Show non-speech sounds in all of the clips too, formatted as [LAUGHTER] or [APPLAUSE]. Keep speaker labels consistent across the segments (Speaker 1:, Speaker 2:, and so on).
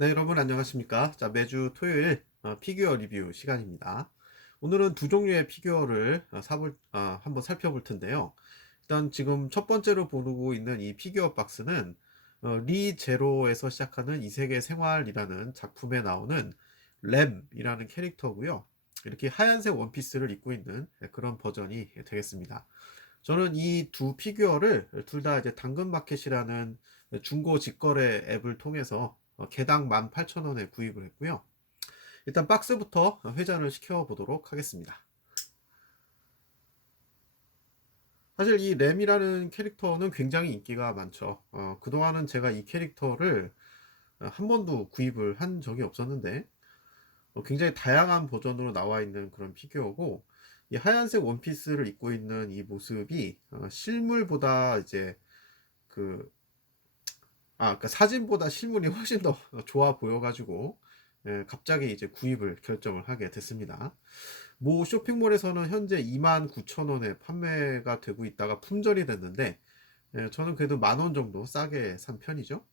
Speaker 1: 네, 여러분 안녕하십니까? 자, 매주 토요일 어, 피규어 리뷰 시간입니다. 오늘은 두 종류의 피규어를 어, 사볼, 아, 한번 살펴볼 텐데요. 일단 지금 첫 번째로 보고 있는 이 피규어 박스는 어, 리 제로에서 시작하는 이 세계 생활이라는 작품에 나오는 램이라는 캐릭터고요. 이렇게 하얀색 원피스를 입고 있는 그런 버전이 되겠습니다. 저는 이 두 피규어를 둘 다 이제 당근마켓이라는 중고 직거래 앱을 통해서 어, 개당 18,000원에 구입을 했고요. 일단 박스부터 회전을 시켜 보도록 하겠습니다. 사실 이 램이라는 캐릭터는 굉장히 인기가 많죠. 어, 그동안은 제가 이 캐릭터를 어, 한 번도 구입을 한 적이 없었는데 어, 굉장히 다양한 버전으로 나와 있는 그런 피규어고 이 하얀색 원피스를 입고 있는 이 모습이 어, 실물보다 이제 그 아, 그러니까 사진보다 실물이 훨씬 더 좋아 보여가지고 예, 갑자기 이제 구입을 결정을 하게 됐습니다. 모 쇼핑몰에서는 현재 29,000원에 판매가 되고 있다가 품절이 됐는데 예, 저는 그래도 만 원 정도 싸게 산 편이죠.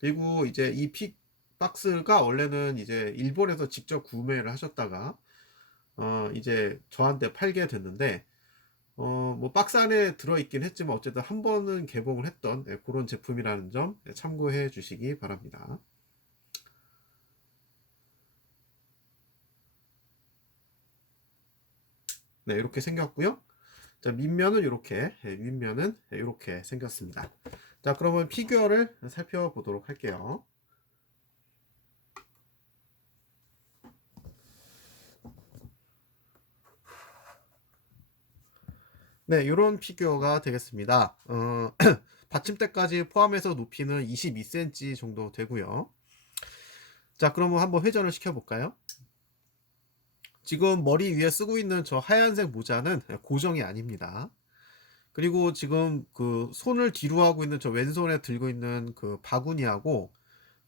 Speaker 1: 그리고 이제 이 픽 박스가 원래는 이제 일본에서 직접 구매를 하셨다가 어 이제 저한테 팔게 됐는데 어, 뭐 박스 안에 들어있긴 했지만 어쨌든 한 번은 개봉을 했던 네, 그런 제품이라는 점 네, 참고해 주시기 바랍니다. 네, 이렇게 생겼고요. 자, 밑면은 이렇게, 네, 윗면은 이렇게 생겼습니다. 자, 그러면 피규어를 살펴보도록 할게요. 네, 이런 피규어가 되겠습니다. 어, [CLEARS THROAT] 받침대까지 포함해서 높이는 22cm 정도 되고요. 자, 그러면 한번 회전을 시켜볼까요? 지금 머리 위에 쓰고 있는 저 하얀색 모자는 고정이 아닙니다. 그리고 지금 그 손을 뒤로 하고 있는 저 왼손에 들고 있는 그 바구니하고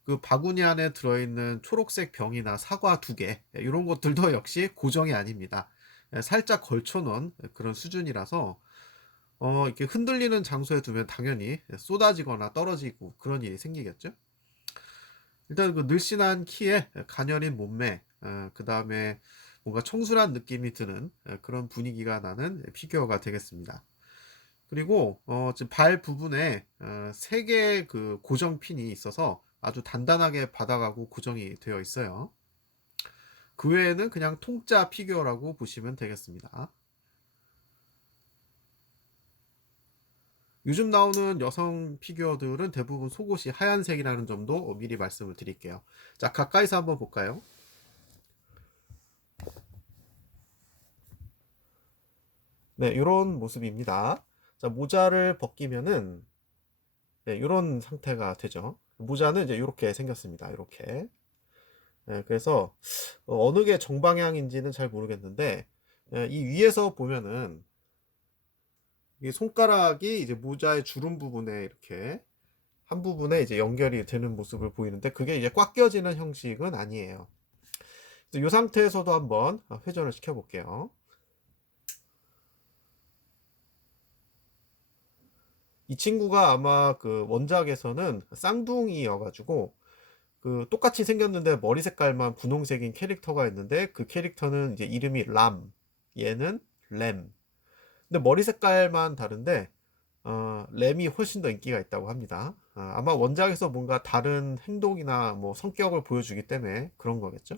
Speaker 1: 그 바구니 안에 들어있는 초록색 병이나 사과 두 개, 이런 것들도 역시 고정이 아닙니다. 예, 살짝 걸쳐놓은 그런 수준이라서 어, 이렇게 흔들리는 장소에 두면 당연히 쏟아지거나 떨어지고 그런 일이 생기겠죠. 일단 그 늘씬한 키에 가녀린 몸매, 어, 그 다음에 뭔가 청순한 느낌이 드는 그런 분위기가 나는 피규어가 되겠습니다. 그리고 어, 지금 발 부분에 어, 세 개의 그 고정 핀이 있어서 아주 단단하게 받아가고 고정이 되어 있어요. 그 외에는 그냥 통짜 피규어라고 보시면 되겠습니다. 요즘 나오는 여성 피규어들은 대부분 속옷이 하얀색이라는 점도 미리 말씀을 드릴게요. 자, 가까이서 한번 볼까요? 네, 이런 모습입니다. 자, 모자를 벗기면은 네, 이런 상태가 되죠. 모자는 이제 이렇게 생겼습니다. 이렇게. 예, 그래서 어, 어느 게 정방향인지는 잘 모르겠는데 예, 이 위에서 보면은 이 손가락이 이제 모자의 주름 부분에 이렇게 한 부분에 이제 연결이 되는 모습을 보이는데 그게 이제 꽉 껴지는 형식은 아니에요. 이 상태에서도 한번 회전을 시켜 볼게요. 이 친구가 아마 그 원작에서는 쌍둥이여가지고 그 똑같이 생겼는데 머리 색깔만 분홍색인 캐릭터가 있는데 그 캐릭터는 이제 이름이 람, 얘는 램. 근데 머리 색깔만 다른데 어, 램이 훨씬 더 인기가 있다고 합니다. 어, 아마 원작에서 뭔가 다른 행동이나 뭐 성격을 보여주기 때문에 그런 거겠죠.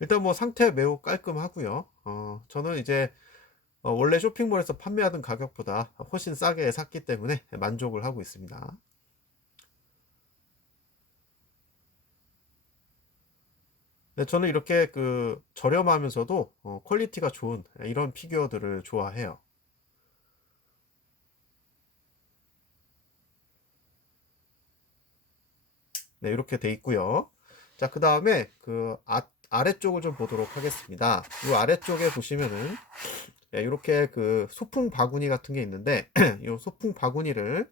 Speaker 1: 일단 뭐 상태 매우 깔끔하고요. 어, 저는 이제 어, 원래 쇼핑몰에서 판매하던 가격보다 훨씬 싸게 샀기 때문에 만족을 하고 있습니다. 네, 저는 이렇게 그 저렴하면서도 어, 퀄리티가 좋은 이런 피규어들을 좋아해요. 네, 이렇게 돼 있고요. 자, 그 다음에 그 아, 아래쪽을 좀 보도록 하겠습니다. 이 아래쪽에 보시면은 네, 이렇게 그 소풍 바구니 같은 게 있는데 [CLEARS THROAT] 이 소풍 바구니를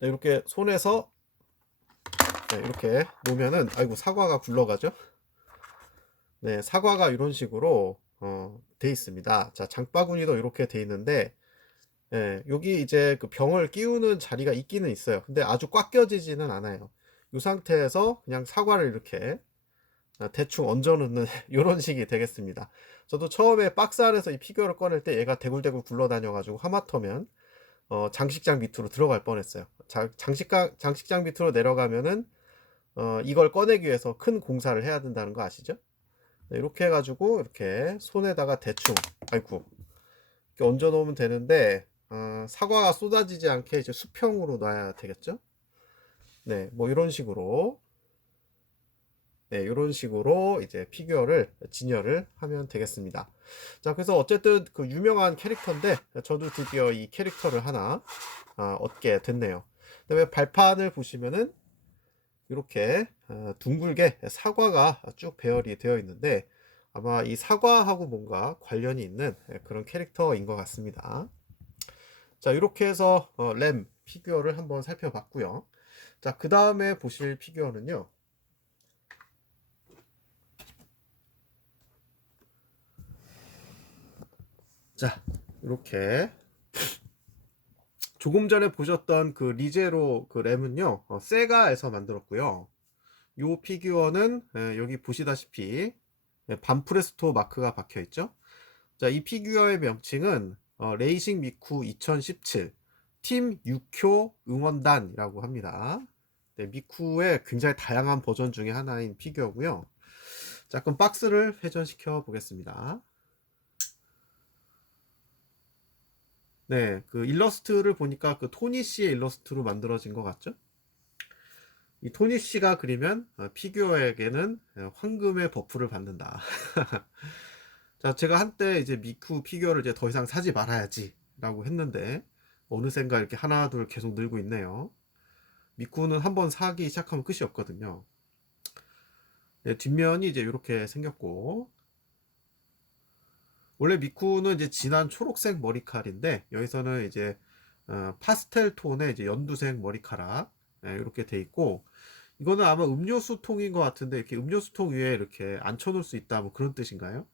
Speaker 1: 네, 이렇게 손에서 네, 이렇게 놓으면은 아이고 사과가 굴러가죠. 네, 사과가 이런 식으로 어, 돼 있습니다. 자, 장바구니도 이렇게 돼 있는데 네, 여기 이제 그 병을 끼우는 자리가 있기는 있어요. 근데 아주 꽉 껴지지는 않아요. 이 상태에서 그냥 사과를 이렇게 아, 대충 얹어 놓는 이런 [LAUGHS] 식이 되겠습니다. 저도 처음에 박스 안에서 이 피규어를 꺼낼 때 얘가 대굴대굴 굴러다녀 가지고 하마터면 어, 장식장 밑으로 들어갈 뻔했어요. 자, 장식장 장식장 밑으로 내려가면은 어, 이걸 꺼내기 위해서 큰 공사를 해야 된다는 거 아시죠? 네, 이렇게 해가지고 이렇게 손에다가 대충 아이쿠 이렇게 얹어 놓으면 되는데 어, 사과가 쏟아지지 않게 이제 수평으로 놔야 되겠죠? 네, 뭐 이런 식으로 네, 이런 식으로 이제 피규어를 진열을 하면 되겠습니다. 자, 그래서 어쨌든 그 유명한 캐릭터인데 저도 드디어 이 캐릭터를 하나 아, 얻게 됐네요. 그다음에 발판을 보시면은 이렇게 어, 둥글게 사과가 쭉 배열이 되어 있는데 아마 이 사과하고 뭔가 관련이 있는 그런 캐릭터인 것 같습니다. 자, 이렇게 해서 어, 램 피규어를 한번 살펴봤고요. 자, 그 다음에 보실 피규어는요. 자, 이렇게 조금 전에 보셨던 그 리제로 그 램은요, 어, 세가에서 만들었고요. 요 피규어는 에, 여기 보시다시피 예, 반프레스토 마크가 박혀 있죠. 자, 이 피규어의 명칭은 어, 레이싱 미쿠 2017 팀 6효 응원단이라고 합니다. 네, 미쿠의 굉장히 다양한 버전 중에 하나인 피규어고요. 자, 그럼 박스를 회전시켜 보겠습니다. 네, 그 일러스트를 보니까 그 토니 씨의 일러스트로 만들어진 것 같죠? 이 토니 씨가 그리면 어, 피규어에게는 어, 황금의 버프를 받는다. [LAUGHS] 자, 제가 한때 이제 미쿠 피규어를 이제 더 이상 사지 말아야지라고 했는데 어느샌가 이렇게 하나 둘 계속 늘고 있네요. 미쿠는 한번 사기 시작하면 끝이 없거든요. 네, 뒷면이 이제 이렇게 생겼고 원래 미쿠는 이제 진한 초록색 머리칼인데 여기서는 이제 어, 파스텔 톤의 이제 연두색 머리카락 네, 이렇게 돼 있고 이거는 아마 음료수 통인 것 같은데 이렇게 음료수 통 위에 이렇게 앉혀놓을 수 있다 뭐 그런 뜻인가요?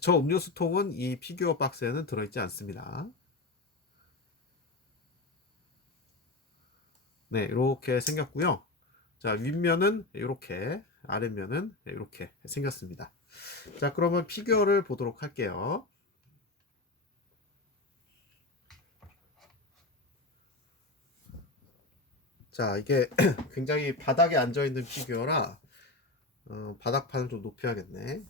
Speaker 1: 저 음료수 통은 이 피규어 박스에는 들어있지 않습니다. 네, 이렇게 생겼고요. 자, 윗면은 이렇게, 아랫면은 이렇게 생겼습니다. 자, 그러면 피규어를 보도록 할게요. 자, 이게 [CLEARS THROAT] 굉장히 바닥에 앉아 있는 피규어라 어, 바닥판을 좀 높여야겠네.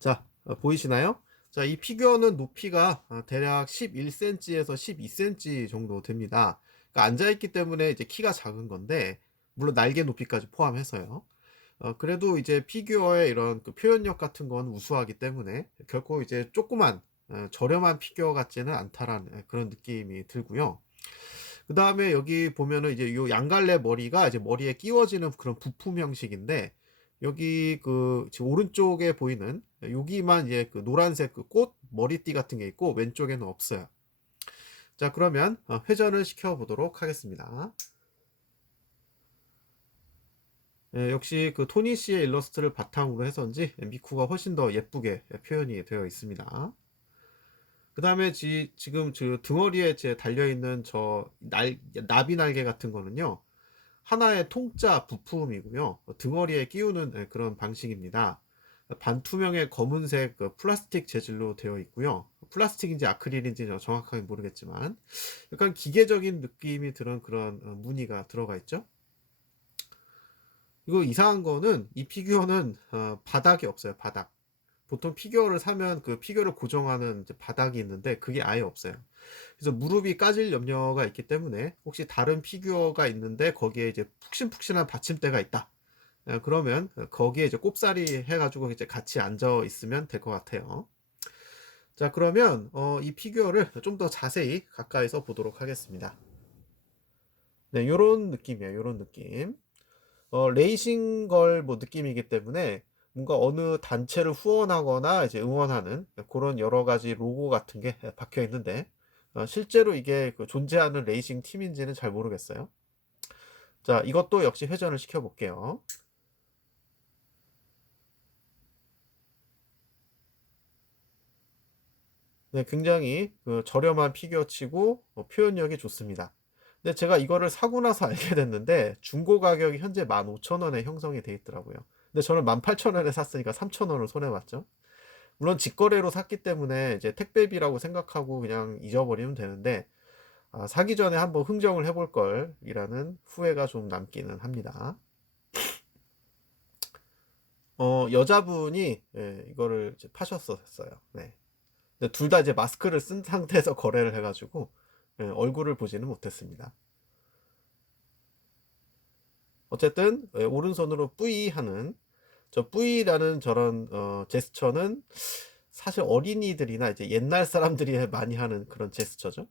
Speaker 1: 자, 어, 보이시나요? 자, 이 피규어는 높이가 어, 대략 11cm에서 12cm 정도 됩니다. 그러니까 앉아있기 때문에 이제 키가 작은 건데, 물론 날개 높이까지 포함해서요. 어, 그래도 이제 피규어의 이런 그 표현력 같은 건 우수하기 때문에 결코 이제 조그만 어, 저렴한 피규어 같지는 않다라는 그런 느낌이 들고요. 그 다음에 여기 보면은 이제 요 양갈래 머리가 이제 머리에 끼워지는 그런 부품 형식인데 여기 그 지금 오른쪽에 보이는 여기만 이제 그 노란색 그 꽃 머리띠 같은 게 있고 왼쪽에는 없어요. 자 그러면 어, 회전을 시켜 보도록 하겠습니다. 예, 역시 그 토니 씨의 일러스트를 바탕으로 해서인지 미쿠가 훨씬 더 예쁘게 표현이 되어 있습니다. 그 다음에 지, 지금 저 등어리에 제 달려있는 저 날, 나비 날개 같은 거는요. 하나의 통짜 부품이고요. 등어리에 끼우는 예, 그런 방식입니다. 반투명의 검은색 그 플라스틱 재질로 되어 있고요. 플라스틱인지 아크릴인지 정확하게 모르겠지만 약간 기계적인 느낌이 드는 그런 어, 무늬가 들어가 있죠. 이거 이상한 거는 이 피규어는 어, 바닥이 없어요. 바닥. 보통 피규어를 사면 그 피규어를 고정하는 바닥이 있는데 그게 아예 없어요. 그래서 무릎이 까질 염려가 있기 때문에 혹시 다른 피규어가 있는데 거기에 이제 푹신푹신한 받침대가 있다. 예, 그러면 거기에 이제 꼽사리 해가지고 이제 같이 앉아 있으면 될 것 같아요. 자, 그러면 어, 이 피규어를 [LAUGHS] 좀 더 자세히 가까이서 보도록 하겠습니다. 네, 요런 느낌이에요. 요런 느낌. 어, 레이싱 걸 뭐 느낌이기 때문에 뭔가 어느 단체를 후원하거나 이제 응원하는 그런 여러 가지 로고 같은 게 [LAUGHS] 박혀 있는데 어, 실제로 이게 그 존재하는 레이싱 팀인지는 잘 모르겠어요. 자, 이것도 역시 회전을 시켜 볼게요. 굉장히 그 저렴한 피규어치고 어, 표현력이 좋습니다. 근데 제가 이거를 사고 나서 [LAUGHS] 알게 됐는데 중고 가격이 현재 15,000원에 형성이 돼 있더라고요. 근데 저는 18,000원에 샀으니까 3,000원을 손해 봤죠. 물론 직거래로 샀기 때문에 이제 택배비라고 생각하고 그냥 잊어버리면 되는데 아, 사기 전에 한번 흥정을 해볼 걸이라는 후회가 좀 남기는 합니다. 어, 여자분이 예, 이거를 파셨었어요. 네. 둘 다 이제 마스크를 쓴 상태에서 [LAUGHS] 거래를 해가지고 예, 얼굴을 보지는 못했습니다. 어쨌든 예, 오른손으로 뿌이 하는 저 뿌이라는 저런 어, 제스처는 사실 어린이들이나 이제 옛날 사람들이 [LAUGHS] 많이 하는 그런 제스처죠.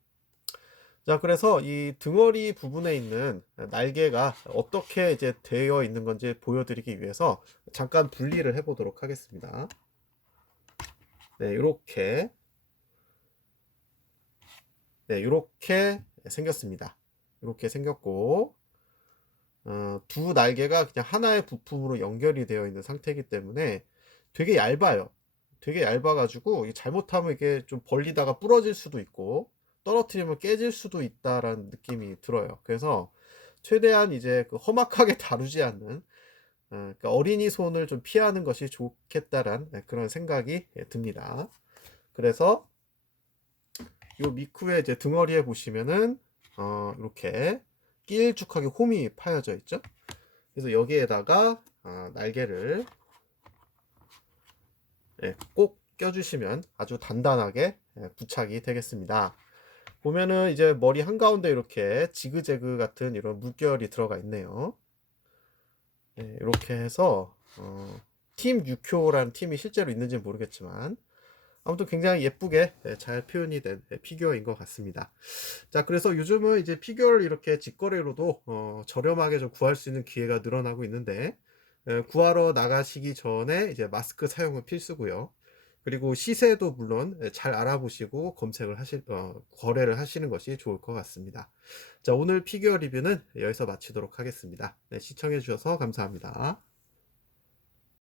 Speaker 1: 자, 그래서 이 등허리 부분에 있는 날개가 어떻게 이제 되어 있는 건지 보여드리기 위해서 잠깐 분리를 해보도록 하겠습니다. 네, 이렇게 네, 이렇게 생겼습니다. 이렇게 생겼고 어, 두 날개가 그냥 하나의 부품으로 연결이 되어 있는 상태이기 때문에 되게 얇아요. 되게 얇아가지고 잘못하면 이게 좀 벌리다가 부러질 수도 있고 떨어뜨리면 깨질 수도 있다라는 느낌이 들어요. 그래서 최대한 이제 그 험악하게 [LAUGHS] 다루지 않는 어, 그러니까 어린이 손을 좀 피하는 것이 좋겠다란 네, 그런 생각이 예, 듭니다. 그래서 이 미쿠의 이제 등어리에 보시면은 어, 이렇게 길쭉하게 홈이 파여져 있죠. 그래서 여기에다가 어, 날개를 예, 꼭 껴주시면 아주 단단하게 예, 부착이 되겠습니다. 보면은 이제 머리 한가운데 이렇게 지그재그 같은 이런 물결이 들어가 있네요. 네, 이렇게 해서 어, 팀 6효라는 팀이 실제로 있는지 는 모르겠지만 아무튼 굉장히 예쁘게 네, 잘 표현이 된 네, 피규어인 것 같습니다. 자, 그래서 요즘은 이제 피규어를 이렇게 직거래로도 어, 저렴하게 좀 구할 수 있는 기회가 늘어나고 있는데 에, 구하러 나가시기 전에 이제 마스크 사용은 필수고요. 그리고 시세도 물론 잘 알아보시고 검색을 하실, 어, 거래를 하시는 것이 좋을 것 같습니다. 자, 오늘 피규어 리뷰는 여기서 마치도록 하겠습니다. 네, 시청해 주셔서 감사합니다.